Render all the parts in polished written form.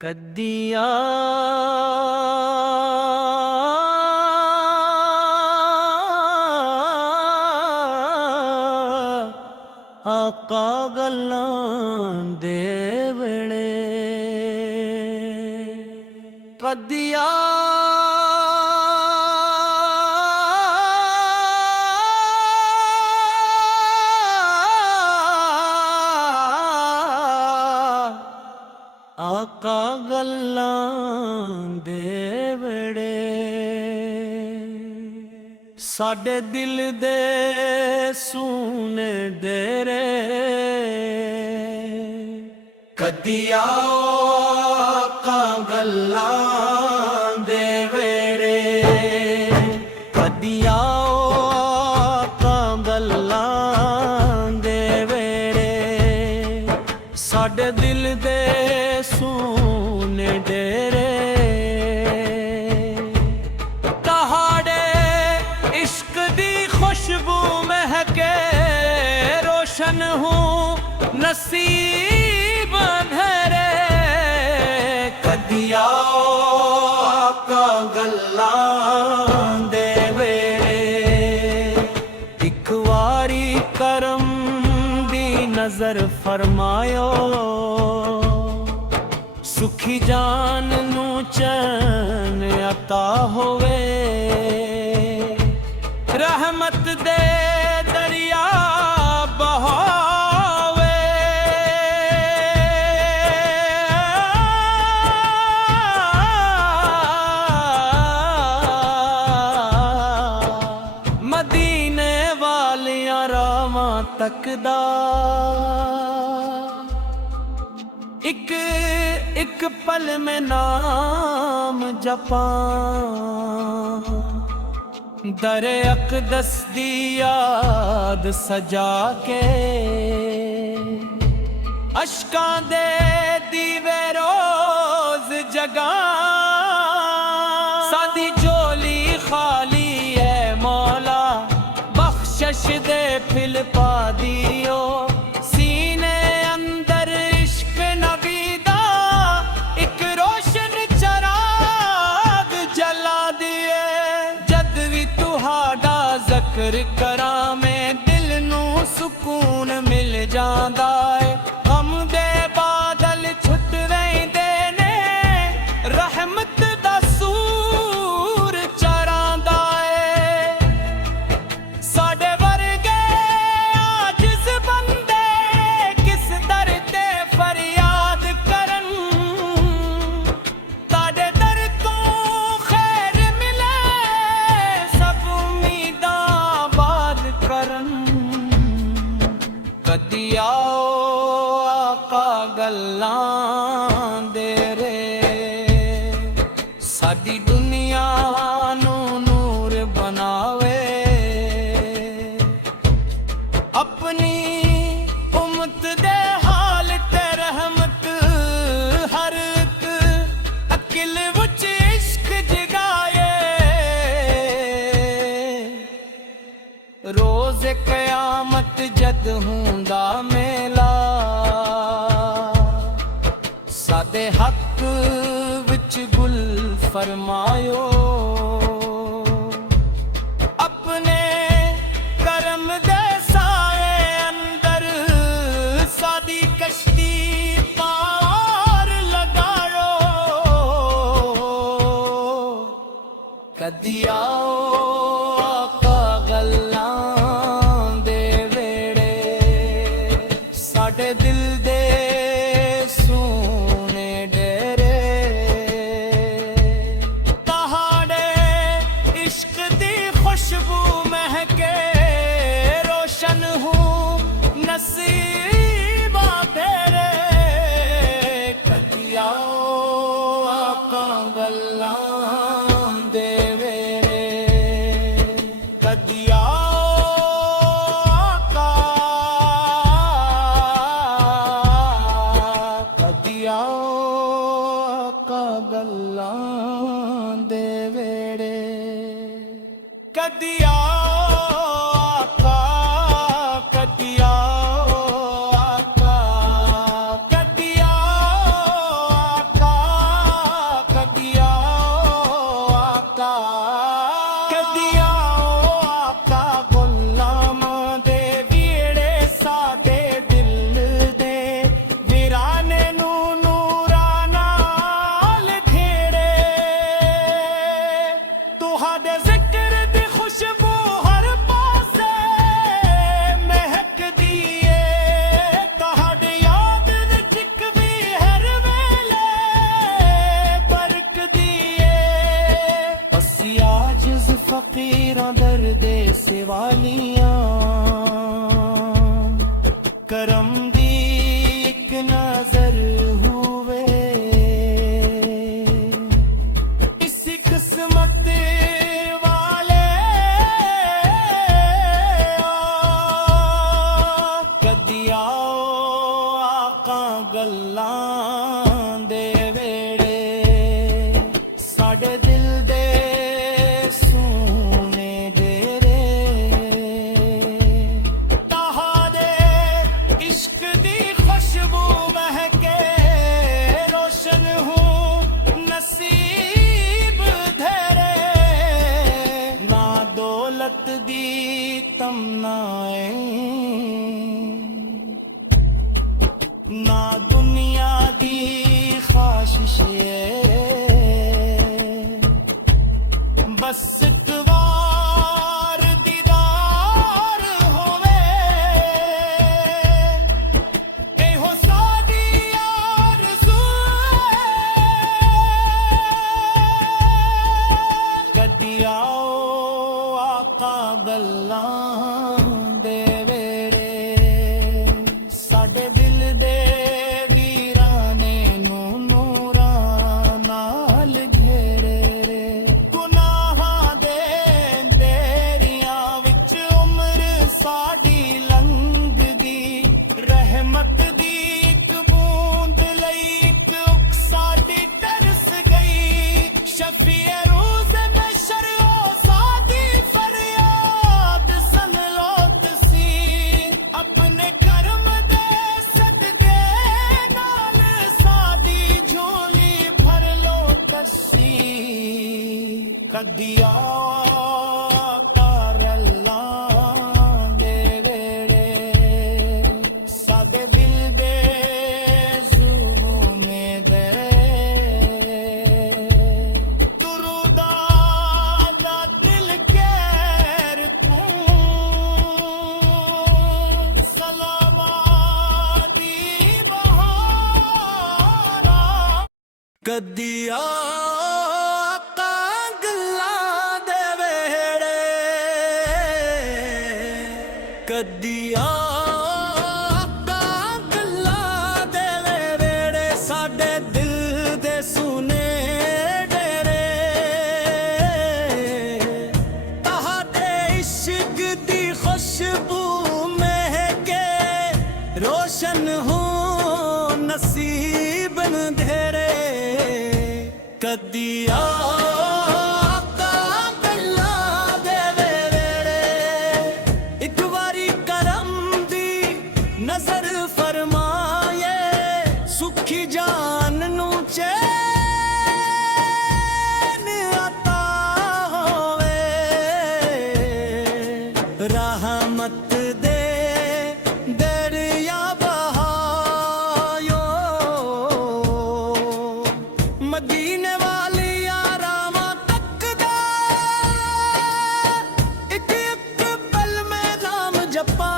कद्दिया आका गल्लां दे वेले कद्दिया आका गल्लां दे वेड़े साडे दिल दे सूने डेरे कद्दिया आका गल्लां दे वेड़े कद्दिया आका गल्लां दे वेड़े साडे दिल दे सूने डेरे तहाड़े इश्क दी खुशबू महके रोशन हूँ नसीब अंधेरे कद्दिया आका गल्लां दे वेड़े इक वारी करम दी नजर फरमायो सुखी जान नू चैन अता होवे रहमत दे दरिया बहावे मदीने वालियां रावां तकदा एक पल में नाम जपा दरे अक़दस दी याद सजा के अश्कां दे दीवे रोज जगा सादी झोली खाली है मौला बख्शिश दे फिल पा दियो सीने अंदर इश्क नबी दा एक रोशन चराग जला दिए जद भी तुहाडा ज़िक्र करा में दिल नू सुकून मिल जांदा है गम दे बादल छुट रहिंदे ने रहमत दा सूर चरांदा है साडे वर्गे आजिज़ बंदे किस दर ते फरियाद करन ताडे दर तो खैर मिले सब उम्मीदां बाद करन कद्दिया आका गल्लां दे रे साडी दुनिया नू नूर बनावे अपनी उम्मत दे हाल ते रहमत हर एक अकिल विच इश्क जगाए रोज़ क़यामत जद हुंदा मेला सादे हक विच गुल फरमायो अपने करम दे साए अंदर सादी कश्ती पार लगायो कद्दिया आका गल्लां दे वेड़े साडे दिल दे सूने डेरे तहाड़े इश्क दी खुशबू महके रोशन हूँ नसीबा तेरे कद्दिया आका गल्लां दे वेड़े कद्दिया आका कद्दिया आका गल्लां दे वेड़े कद्दिया आका कद्दिया आका कद्दिया आका पासे वालियां करम दी एक नजर हुए इस किस्मत वाले कदी आओ आका गल्लां दे वेड़े साडे दिल दे सोने डेरे ताहा दे इश्क दी खुशबू महके रोशन हूँ नसीब धेरे ना दौलत दी तमन्नाएं ना दुनिया दी ख्वाहिशें बस एक बार दीदार होवे एहो साडी आरज़ू कदी आओ आका गल्लां दे वेड़े साडे दिल दे वीराने नू नूरां नाल घेरे रे गुनाहां दे अंधेरियां विच उम्र साडी लंघदी रहमत दी इक बूंद लई इक उक साडी तरस गई शफीए रोज़ महशर ओ साडी फरियाद सन लो तसी अपने करम दे सदके नाल साडी झोली भर लो तसी कदी आकर अल्लाह दे वेड़े साडे दिल दे ज़ुल्मे दे दुरूदा दा दिल गैर सलामा दी बहारा कदी आका गल्लां दे वेड़े कदी आका गल्लां दे वेड़े साडे दिल दे सुने डेरे तहाडे इश्क दी खुशबू महके रोशन हूँ नसीब अंधेरे कदी आका गल्लां दे वेड़े इक वारी करम दी नजर फरमाए सुखी जान नू चैन अता होवे रहमत दे दरिया बहायो मदीने वाली आरामा तकदा एक एक पल में नाम जपा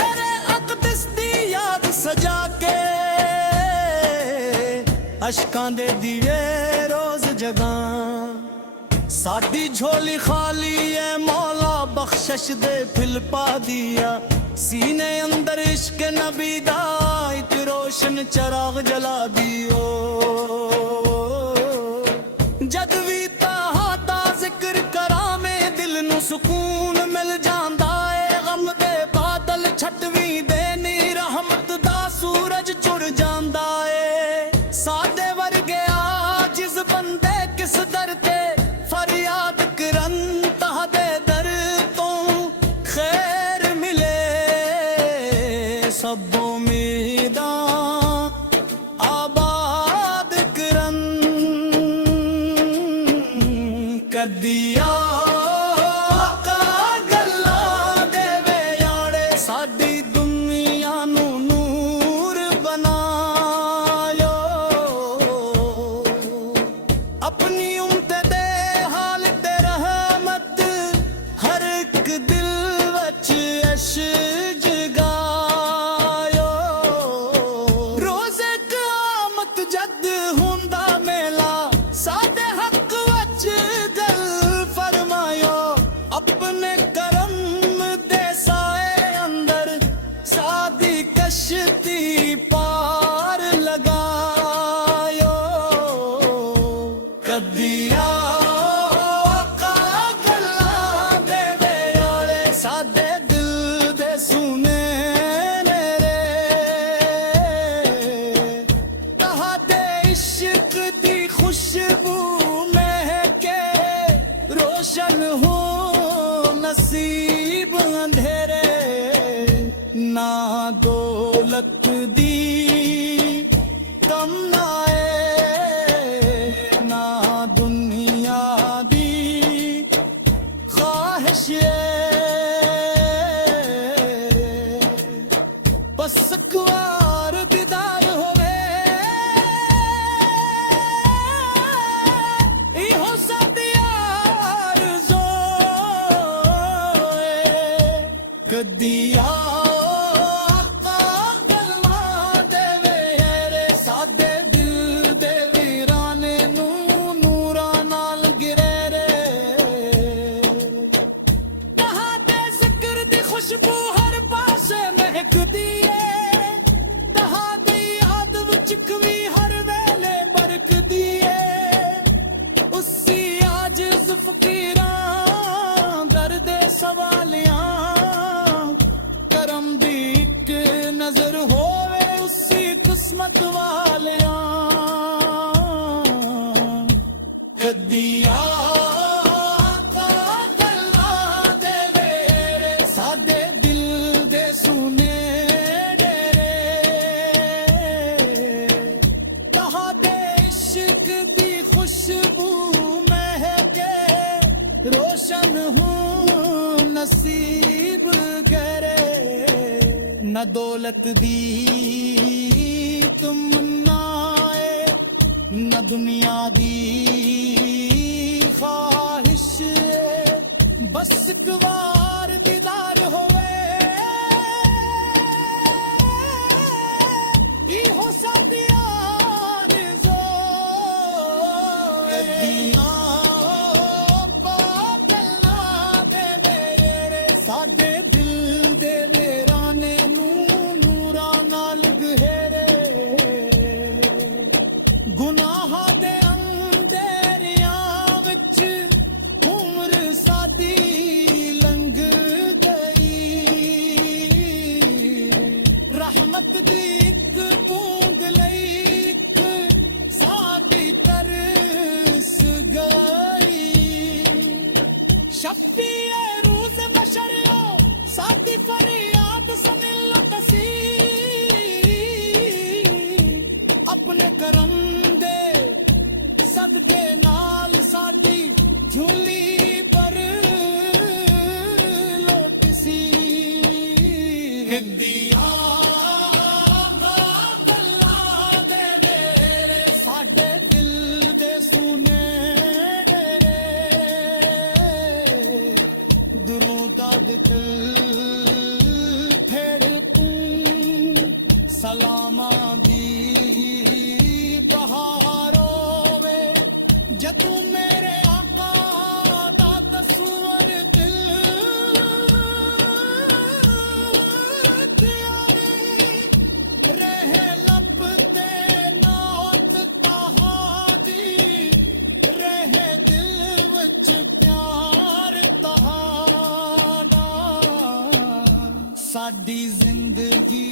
दरे अक़दस दी याद सजा के अशकां दे दिए रोज जगां साडी झोली खाली है मौला बख्शिश दे फिल पा दिया सीने अंदर इश्क नबी दा एक रोशन चराग जला दियो जद भी ताहा दा जिक्र करा में दिल नू सुकून मिल जांदा है गम दे बादल छटवी दे नी रहमत दा सूरज चुड़ जांदा है साडे वर्गे आजिज़ बंदे किस दर ते फरियाद करन तहाडे दर तो खैर मिले सब उम्मीदां आबाद करन कदी आका गल्लां दे वेड़े साडी दुनिया नू नूर बनायो अपनी उम्मत दे हाल ते रहमत हर एक दिल वच अश जगायो रोज़े क़यामत जद हुंदा मेला साडे हक वच गल ਦਮ ਨਾ ਏ ਨਾ ਦੁਨੀਆ ਦੀ ਖਾਹਿਸ਼ ਏ ਬਸ ਇੱਕ ਵਾਰ ਦੀਦਾਰ ਹੋਵੇ ਇਹੋ ਸਾਡੀ ਆਰਜ਼ੂ ਏ ਕਦੀ खुशबू हर पासे महकदी है तहादी याद विच कवी हर वेले बरकदी है उसी आजिज़ फकीरां दर्दे सवालियां करम दी इक नजर होवे उसी किस्मत वालियां कदी खुशबू महके रोशन हूँ नसीब करे न दौलत दी तुम नाए न दुनिया दी ख्वाहिश बस एक बार दीदार होवे इहो साडी साडे दिल दे वीराने नूरां नाल घेरे गुनाहां दे अंधेरियां विच उम्र साडी लंघ गई रहमत दी इक बूंद लई इक साडी तरस गई शब्दी साथी फरियाद सुनिल तसी अपने करम दे सदके नाल साडी झूली पर लोटसी हिंदिया गल्लां दे मेरे साडे दिल दे सुने दुरूदा दिल सलामा दी बहार होवे जदू मेरे आका दा तस्वर दिल ते आवे रहे लब ते नात तहादी रहे दिल विच प्यार तहादा साडी जिंदगी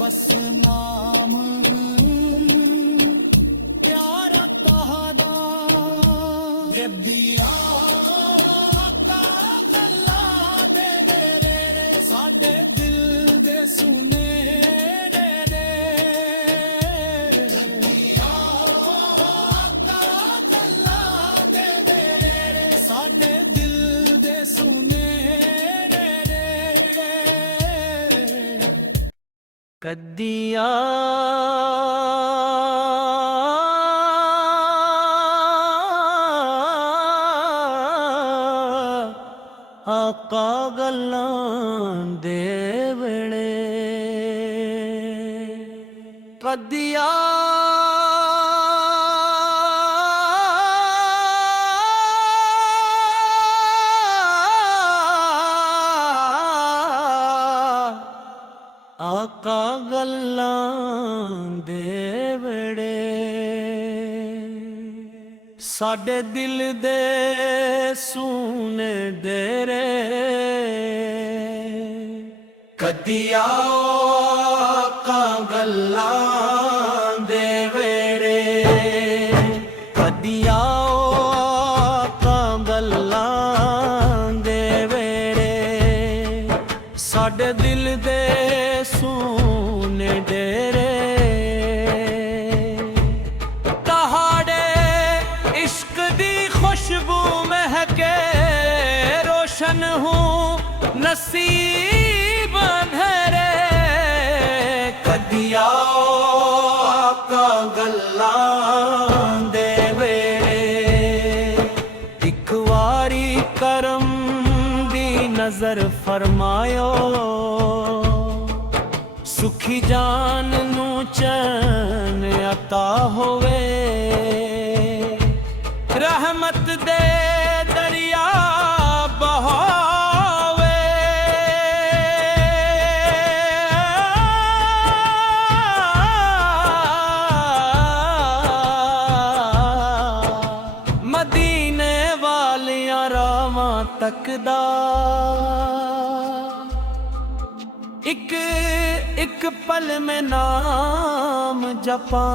बस नाम प्यारा तहादा दिया गल्लां दे मेरे साडे दिल दे सुने दिया गल्लां दे मेरे साडे दिल दे सुने कदिया आका गल्लां दे वेले कदिया आका गल्लां दे वेड़े साडे दिल दे सुने डेरे कदी आओ आका गल्लां दे वेड़े कदी आओ आका गल्लां दे वेड़े साडे दिल दे सूने डेरे तहाड़े इश्क दी खुशबू महके रोशन हूँ नसीब अंधेरे कदी आओ आका गल्लां दे वेड़े इक वारी करम दी नजर फरमायो सुखी जान नू चैन अता होवे रहमत दे दरिया बहावे मदीने वालियां रावां तकदा एक एक पल में नाम जपा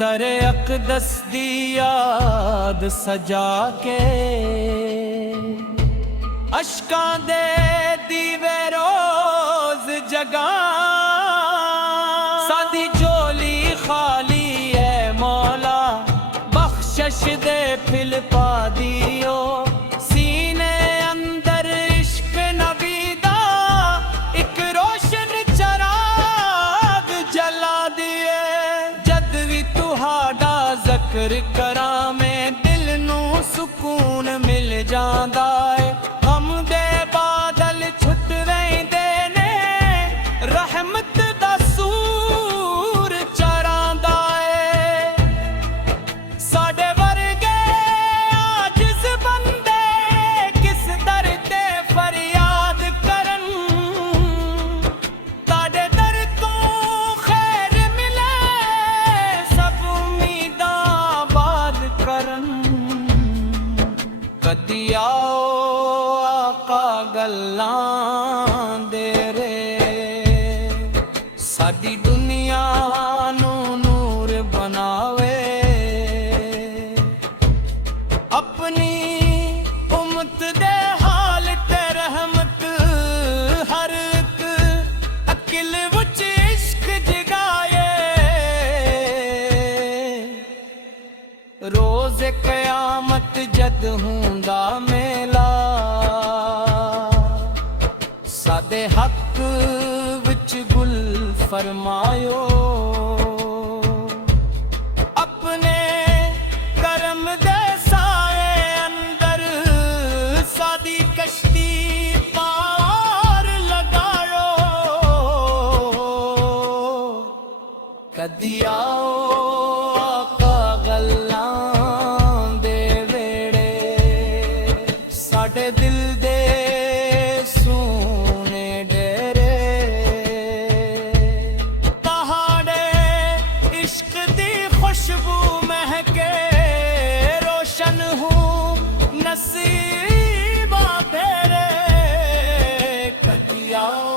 दरे अक़दस दी याद सजा के अश्कां दे दीवे रोज जगा सादी झोली खाली है मौला बख्शश दे फिल पा दियो सीने अंदर इश्क नबी दा एक रोशन चराग जला दिए जद भी तुहाडा ज़िक्र करां मैं दिल नू सुकून मिल जांदा है गम दे बादल छुट वेंदे ने रहमत दा सूर चरांदा है साडे वर्गे आजिज़ बंदे किस दर ते फरियाद करन ताडे दर तो खैर मिले सब उम्मीदां आबाद करन कदी आओ आका गल्लां दे रे साडी दुनिया नू नूर बनावे अपनी उम्मत दे हाल ते रहमत हर एक अकिल विच इश्क जगाए रोज़ क़यामत जद हुंदा मेला सादे हक विच गुल फरमायो अपने करम दे साए अंदर सादी कश्ती पार लगायो कदी आओ आका गल्लां दे वेड़े साडे दिल दे सूने डेरे तहाड़े इश्क दी खुशबू महके रोशन हूँ नसीबा तेरे कदी आओ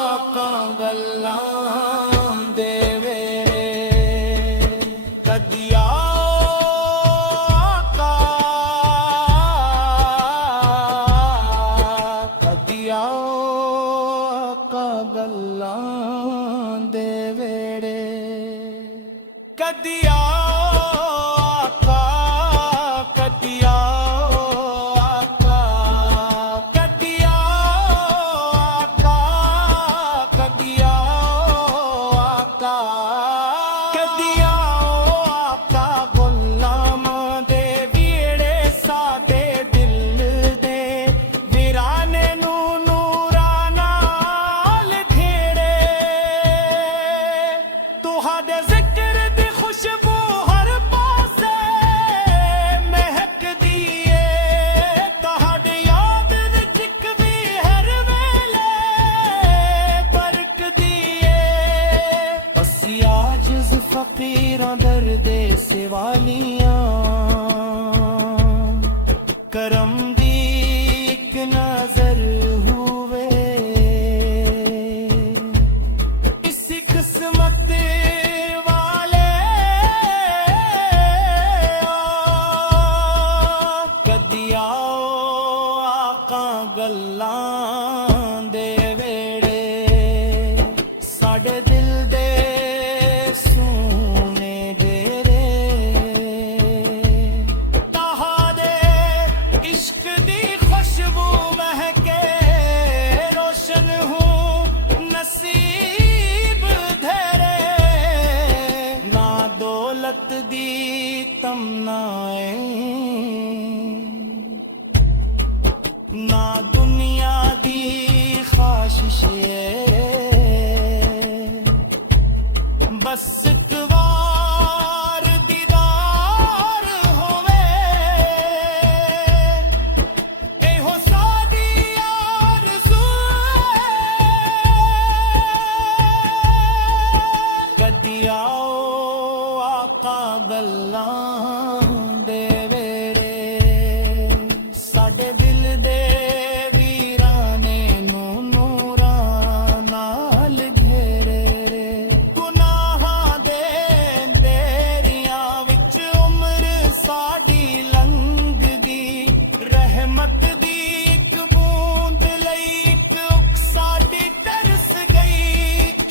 आका गल्लां दे वेड़े कदी आओ आका कदी आओ आका गल्लां दे वेड़े कदी आओ आका कदी आओ आका कदी आओ आका कदी आओ आका कदी आओ आका गुलामां दे वीड़े सादे दिल दे वीराने नू नूरां नाल घेड़े तुहाडे ज़िक्र दी खुशबू ਆਕਾ ਗੱਲਾਂ ਦੇ ਵੇੜੇ ਸਾਡੇ ਦਿਲ ਦੇ ਸੋਨੇ ਡੇਰੇ ਤਾਹਾ ਦੇ ਇਸ਼ਕ ਦੀ ਖੁਸ਼ਬੂ ਮਹਿਕੇ रोशन हूँ नसीब धेरे ना दौलत दी तमनाए ना दुनिया दी ख्वाहिश बस एक बार दीदार होवे एहो साडी आरज़ू कदी आओ आका गल्लां दे वेरे साडे दिल दे वीराने नू नूरां नाल घेरे रे गुनाहां दे अंधेरियां विच उम्र साडी लंघ दी रहमत दी इक बूंद लई इक उक साडी तरस गई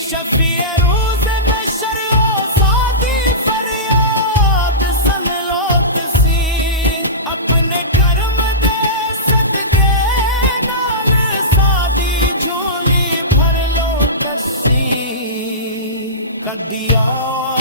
शफीए रोज़ महशर ओ सादी फरियाद सन लोत सी अपने कर्म दे सदके नाल सादी झोली भर लो तसी कदी आओ